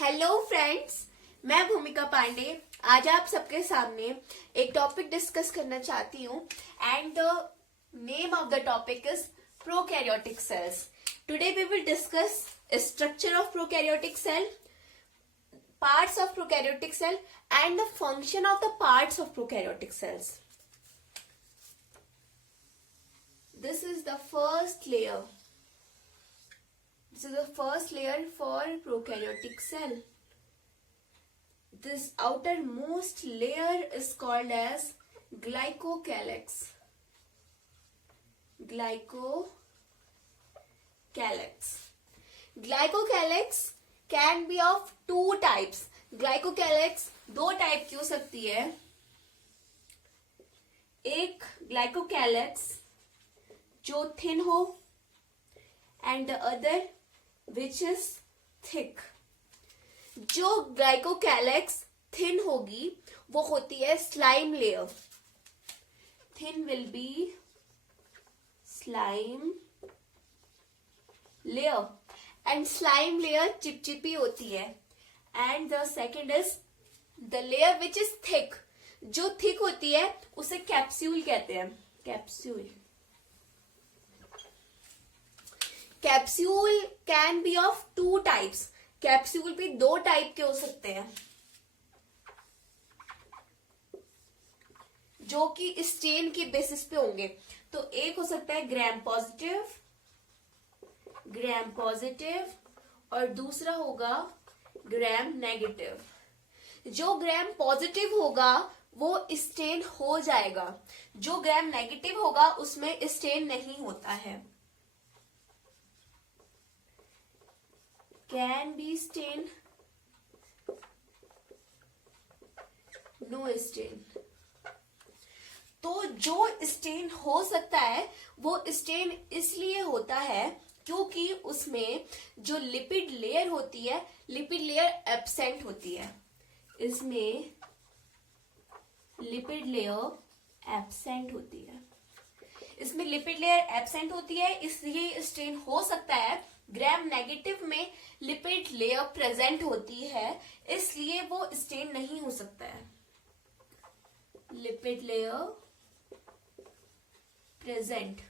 Hello friends, मैं भूमिका पांडे आज आप सबके सामने एक टॉपिक डिस्कस करना चाहती हूँ and the name of the topic is prokaryotic cells. Today we will discuss structure of prokaryotic cell, parts of prokaryotic cell and the function of the parts of prokaryotic cells. This is the first layer. This is the first layer for prokaryotic cell. This outermost layer is called as glycocalyx. Glycocalyx can be of two types. Glycocalyx दो type की हो सकती है. एक glycocalyx जो thin हो and the other which is thick. जो glycocalyx thin होगी वो होती है slime layer. Thin will be slime layer and slime layer चिपचिपी होती है. And the second is the layer which is thick. जो thick होती है उसे capsule कहते हैं. Capsule can be of two types. Capsule भी दो टाइप के हो सकते हैं जो कि स्टेन के बेसिस पे होंगे. तो एक हो सकता है ग्राम पॉजिटिव और दूसरा होगा ग्राम नेगेटिव. जो ग्राम पॉजिटिव होगा वो स्टेन हो जाएगा, जो ग्राम नेगेटिव होगा उसमें स्टेन नहीं होता है. Can be stain, no stain. तो जो स्टेन हो सकता है वो स्टेन इसलिए होता है क्योंकि उसमें जो लिपिड लेयर होती है, लिपिड लेयर एब्सेंट होती है. इसमें लिपिड लेयर एब्सेंट होती है. इसमें लिपिड लेयर एब्सेंट होती है इसलिए स्टेन हो सकता है. ग्राम नेगेटिव में लिपिड लेयर प्रेजेंट होती है इसलिए वो स्टेन नहीं हो सकता है. Lipid layer present.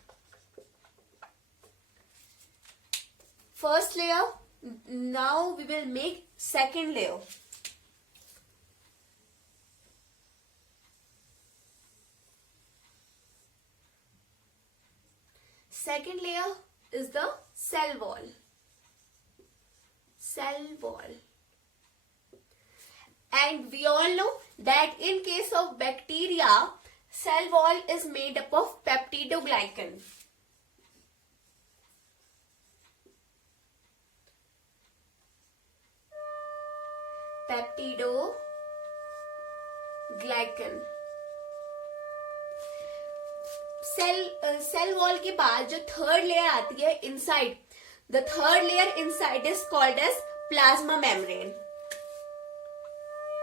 First layer. Now we will make second layer. Second layer is the cell wall. And we all know that in case of bacteria, cell wall is made up of peptidoglycan. Cell wall के बाद जो third layer आती है inside, the third layer inside is called as plasma membrane.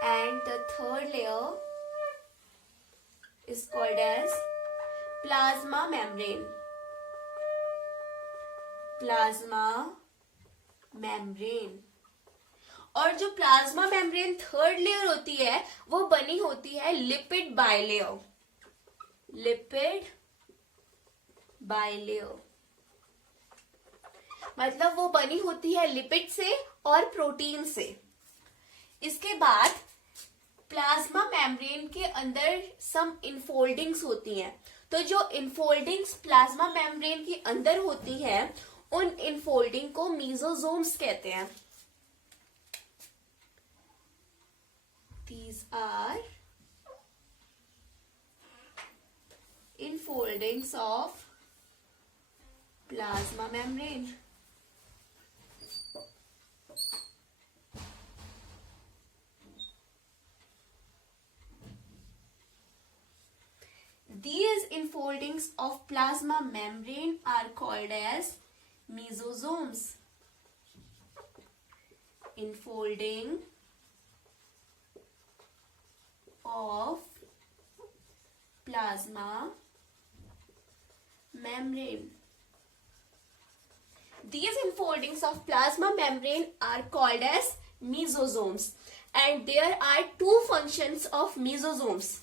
And the third layer is called as plasma membrane. और जो plasma membrane third layer होती है वो बनी होती है लिपिड बाइलेयर. मतलब वो बनी होती है लिपिड से और प्रोटीन से. इसके बाद प्लाज्मा मेम्ब्रेन के अंदर सम इनफोल्डिंग्स होती हैं. तो जो इनफोल्डिंग्स प्लाज्मा मेम्ब्रेन के अंदर होती है उन इनफोल्डिंग को मीजोसोम्स कहते हैं. These are infoldings of plasma membrane. These infoldings of plasma membrane are called as mesosomes. Infolding of plasma membrane. These enfoldings of plasma membrane are called as mesosomes. And there are two functions of mesosomes.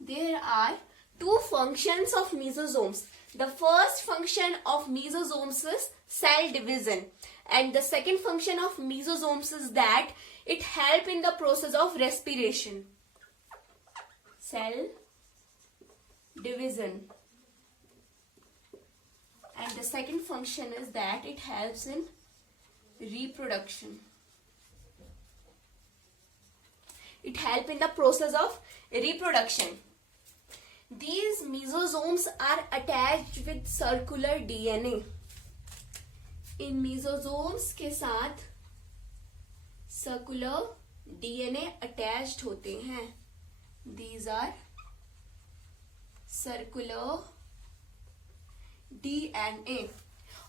There are two functions of mesosomes. The first function of mesosomes is cell division, and the second function of mesosomes is that it help in the process of respiration. Cell division. And the second function is that it helps in reproduction. It helps in the process of reproduction. These mesosomes are attached with circular DNA. In mesosomes के साथ circular DNA attached होते हैं. These are circular DNA.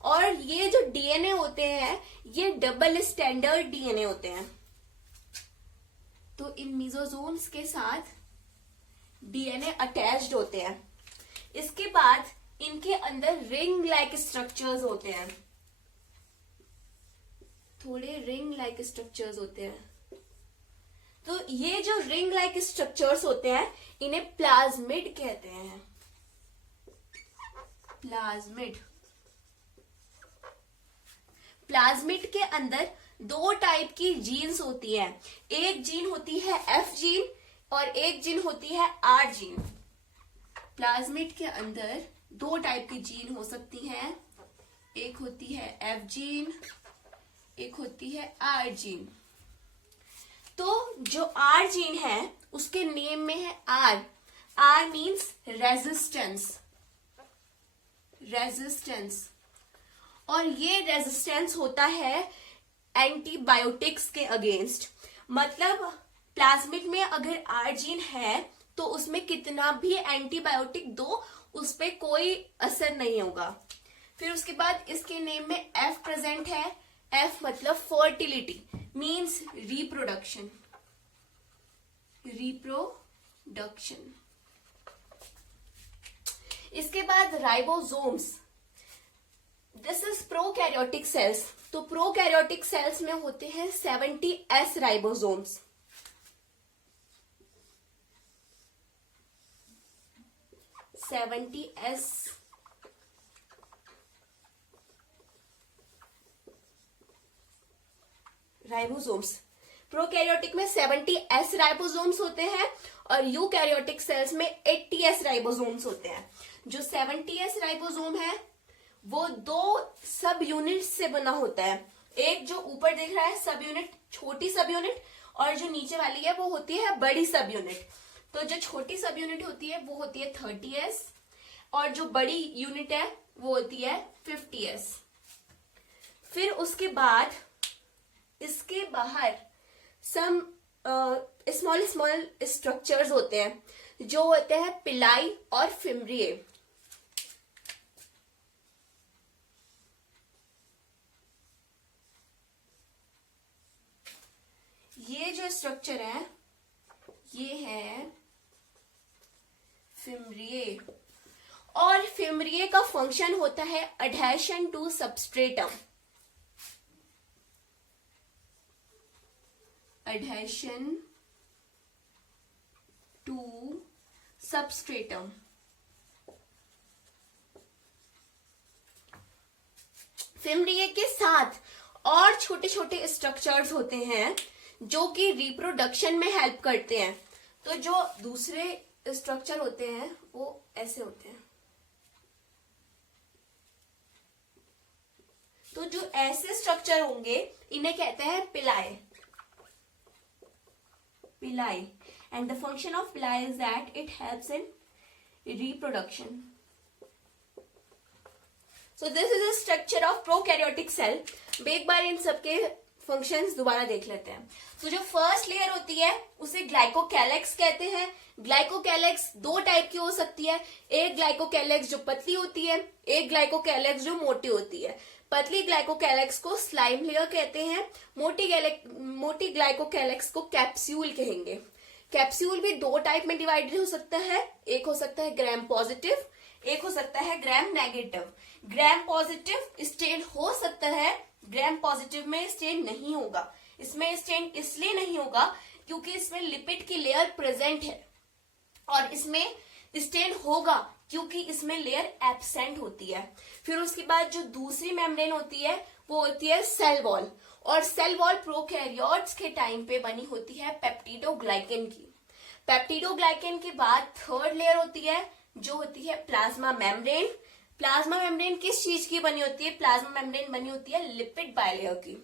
और ये जो DNA होते हैं ये डबल स्टैंडर्ड DNA होते हैं. तो इन mesosomes के साथ DNA अटैच्ड होते हैं. इसके बाद इनके अंदर रिंग लाइक स्ट्रक्चर्स होते हैं. थोड़े रिंग लाइक स्ट्रक्चर्स होते हैं. तो ये जो रिंग लाइक स्ट्रक्चर्स होते हैं इन्हें प्लाज्मिड कहते हैं. प्लाज्मिड. प्लाज्मिड के अंदर दो टाइप की जीन्स होती है. एक जीन होती है एफ जीन और एक जीन होती है आर जीन. प्लाज्मिड के अंदर दो टाइप की जीन हो सकती हैं. एक होती है एफ जीन, एक होती है आर जीन. तो जो आर जीन है उसके नेम में है R. R means resistance. Resistance. और ये रेजिस्टेंस होता है एंटीबायोटिक्स के अगेंस्ट. मतलब प्लाज्मिड में अगर आर जीन है तो उसमें कितना भी एंटीबायोटिक दो उस पर कोई असर नहीं होगा. फिर उसके बाद इसके नेम में एफ प्रेजेंट है. एफ मतलब फर्टिलिटी, मीन्स रिप्रोडक्शन. रिप्रोडक्शन. इसके बाद ribosomes. This is prokaryotic sales. तो प्रोकैरियोटिक सेल्स में होते हैं 70S ribosomes. 70S ribosomes. Prokaryotic में 70S राइबोसोम्स होते हैं और यूकैरियोटिक सेल्स में 80S राइबोसोम्स होते हैं. जो 70S राइबोसोम है वो दो सब यूनिट से बना होता है. एक जो ऊपर दिख रहा है सब यूनिट, छोटी सब यूनिट, और जो नीचे वाली है वो होती है बड़ी सब यूनिट. तो जो छोटी सब यूनिट होती है वो होती है 30S और जो बड़ी यूनिट है वो होती है 50S. फिर उसके बाद इसके बाहर सम स्मॉल स्मॉल स्ट्रक्चर्स होते हैं जो होते हैं पिलाई और फिम्ब्रिए. ये जो स्ट्रक्चर है ये है फिम्ब्रिए. और फिम्ब्रिए का फंक्शन होता है adhesion to substratum. adhesion to substratum. Fimbriae के साथ और छोटे छोटे स्ट्रक्चर्स होते हैं जो कि रिप्रोडक्शन में हेल्प करते हैं. तो जो दूसरे स्ट्रक्चर होते हैं वो ऐसे होते हैं. तो जो ऐसे स्ट्रक्चर होंगे इन्हें कहते हैं पिलाई. Pili. And the function of pili is that it helps in reproduction. So this is the structure of prokaryotic cell. एक बार इन सबके फंक्शंस दोबारा देख लेते हैं. तो जो फर्स्ट लेयर होती है उसे ग्लाइकोकैलेक्स कहते हैं. ग्लाइकोकैलेक्स दो टाइप की हो सकती है. एक ग्लाइकोकैलेक्स जो पतली होती है, एक ग्लाइकोकैलेक्स जो मोटी होती है. पतली ग्लाइकोकैलेक्स को स्लाइम लेयर कहते हैं. मोटी ग्लाइकोकैलेक्स को कैप्सूल कहेंगे. कैप्सूल भी दो टाइप में डिवाइडेड हो सकता है. एक हो सकता है ग्राम पॉजिटिव, एक हो सकता है gram negative. Gram positive stain हो सकता है ग्राम पॉजिटिव में स्टेन नहीं होगा। इसमें स्टेन इसलिए नहीं होगा क्योंकि इसमें लिपिड की लेयर प्रेजेंट है, और इसमें स्टेन होगा क्योंकि इसमें लेयर एब्सेंट होती है। फिर उसके बाद जो दूसरी मेम्ब्रेन होती है वो होती है सेल वॉल, और सेल वॉल प्रोकैरियोट्स के टाइम पे बनी होती है पेप्टिडोग्लाइकेन की। पेप्टिडोग्लाइकेन के बाद थर्ड लेयर होती है जो होती है प्लाज्मा मेम्ब्रेन। प्लाज्मा मेम्ब्रेन किस चीज की बनी होती है? प्लाज्मा मेम्ब्रेन बनी होती है लिपिड बाइलेयर की।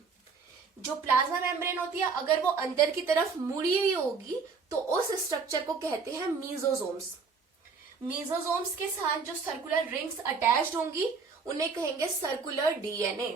जो प्लाज्मा मेम्ब्रेन होती है अगर वो अंदर की तरफ मुड़ी हुई होगी तो उस स्ट्रक्चर को कहते हैं मीजोजोम्स। मीजोजोम्स के साथ जो सर्कुलर रिंग्स अटैच्ड होंगी उन्हें कहेंगे सर्कुलर डीएनए।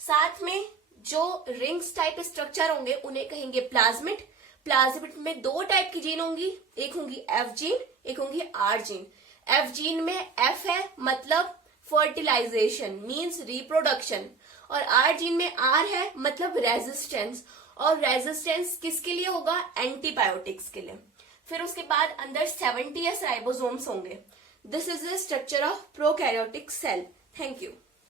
साथ में जो रिंग्स टाइप स्ट्रक्चर होंगे उन्हें कहेंगे प्लाज्मिड। प्लाज्मिड में दो टाइप की जीन होंगी, एक होंगी एफ जीन, एक होंगी आर जीन। एफ जीन में एफ है मतलब फर्टिलाइजेशन मींस रिप्रोडक्शन, और आर जीन में आर है मतलब रेजिस्टेंस, और रेजिस्टेंस किसके लिए होगा? एंटीबायोटिक्स के लिए। फिर उसके बाद अंदर 70 राइबोसोम्स होंगे। This is the structure of prokaryotic cell. Thank you.